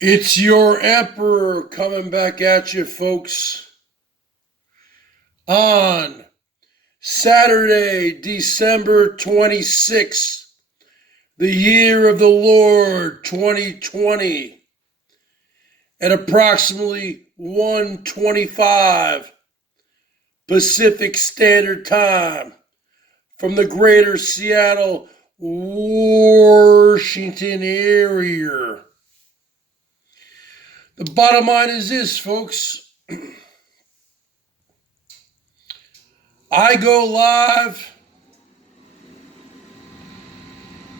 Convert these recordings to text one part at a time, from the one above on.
It's your Emperor coming back at you, folks, on Saturday, December 26th, the year of the Lord 2020, at approximately 1:25 Pacific Standard Time from the greater Seattle, Washington area. The bottom line is this, folks. I go live,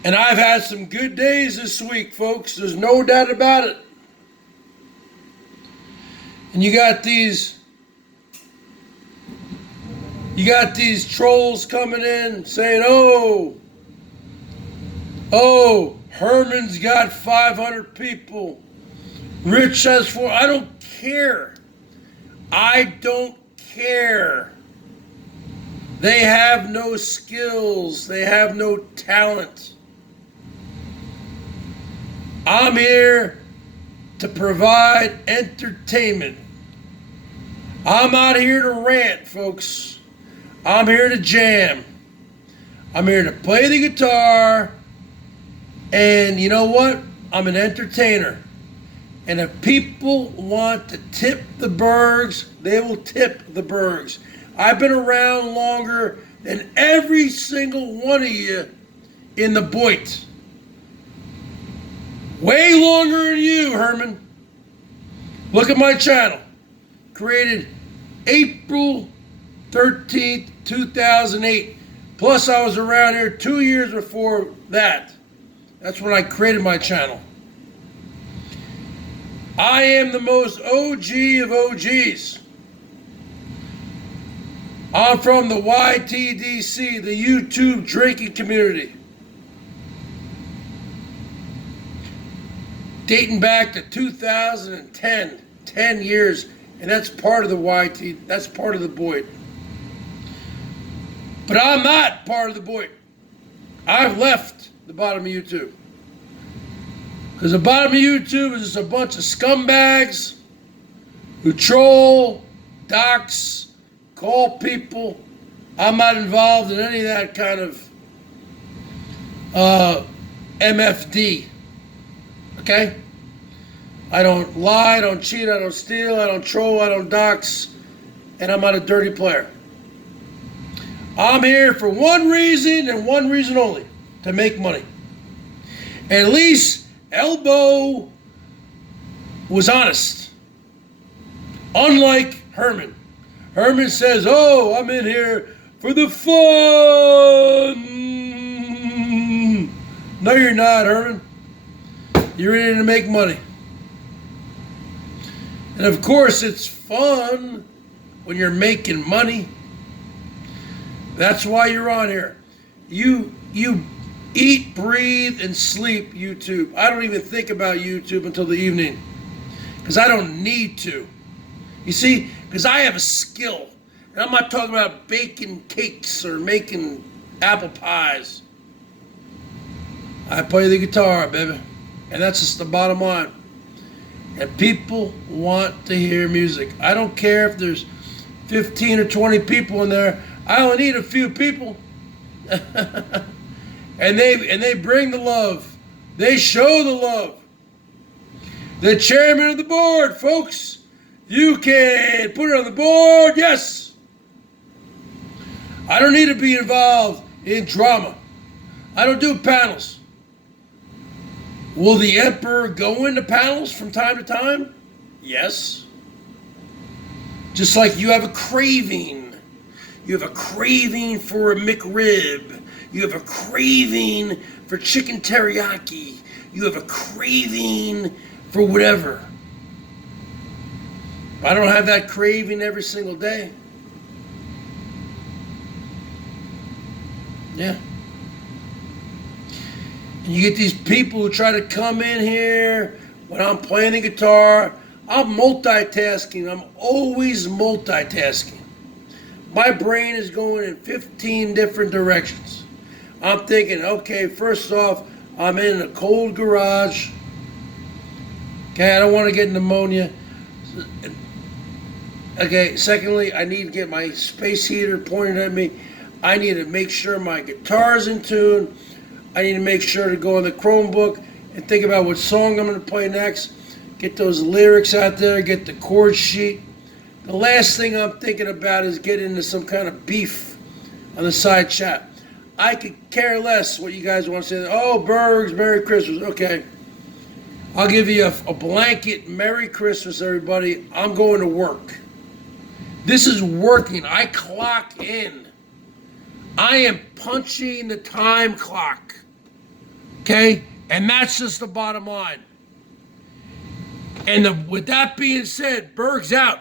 and I've had some good days this week, folks. There's no doubt about it. And you got these trolls coming in saying, oh, Herman's got 500 people. Rich has 4. I don't care. I don't care. They have no skills. They have no talent. I'm here to provide entertainment. I'm not here to rant, folks. I'm here to jam. I'm here to play the guitar. And you know what? I'm an entertainer. And if people want to tip the Bergs, they will tip the Bergs. I've been around longer than every single one of you in the BOYT. Way longer than you, Herman. Look at my channel. Created April 13th, 2008. Plus, I was around here 2 years before that. That's when I created my channel. I am the most OG of OGs. I'm from the YTDC, the YouTube drinking community. Dating back to 2010, 10 years, and that's part of the YT, that's part of the BOYT. But I'm not part of the BOYT. I've left the bottom of YouTube. Because the bottom of YouTube is just a bunch of scumbags who troll, dox, call people. I'm not involved in any of that kind of MFD. Okay? I don't lie, I don't cheat, I don't steal, I don't troll, I don't dox, and I'm not a dirty player. I'm here for one reason and one reason only, to make money. And at least Elbow was honest. Unlike Herman. Herman says, oh, I'm in here for the fun. No, you're not, Herman. You're in here to make money. And of course, it's fun when you're making money. That's why you're on here. You eat, breathe, and sleep YouTube. I don't even think about YouTube until the evening because I don't need to. You see, because I have a skill. And I'm not talking about baking cakes or making apple pies. I play the guitar, baby. And that's just the bottom line. And people want to hear music. I don't care if there's 15 or 20 people in there. I only need a few people. And they bring the love. They show the love. The chairman of the board, folks. You can put it on the board, yes. I don't need to be involved in drama. I don't do panels. Will the Emperor go into panels from time to time? Yes. Just like you have a craving. You have a craving for a McRib. You have a craving for chicken teriyaki. You have a craving for whatever. I don't have that craving every single day. Yeah. And you get these people who try to come in here when I'm playing the guitar. I'm multitasking. I'm always multitasking. My brain is going in 15 different directions. I'm thinking, okay, first off, I'm in a cold garage. Okay, I don't want to get pneumonia. Okay, secondly, I need to get my space heater pointed at me. I need to make sure my guitar's in tune. I need to make sure to go on the Chromebook and think about what song I'm going to play next. Get those lyrics out there, get the chord sheet. The last thing I'm thinking about is getting into some kind of beef on the side chat. I could care less what you guys want to say. Oh, Bergs, Merry Christmas. Okay. I'll give you a blanket Merry Christmas, everybody. I'm going to work. This is working. I clock in. I am punching the time clock. Okay? And that's just the bottom line. And with that being said, Berg's out.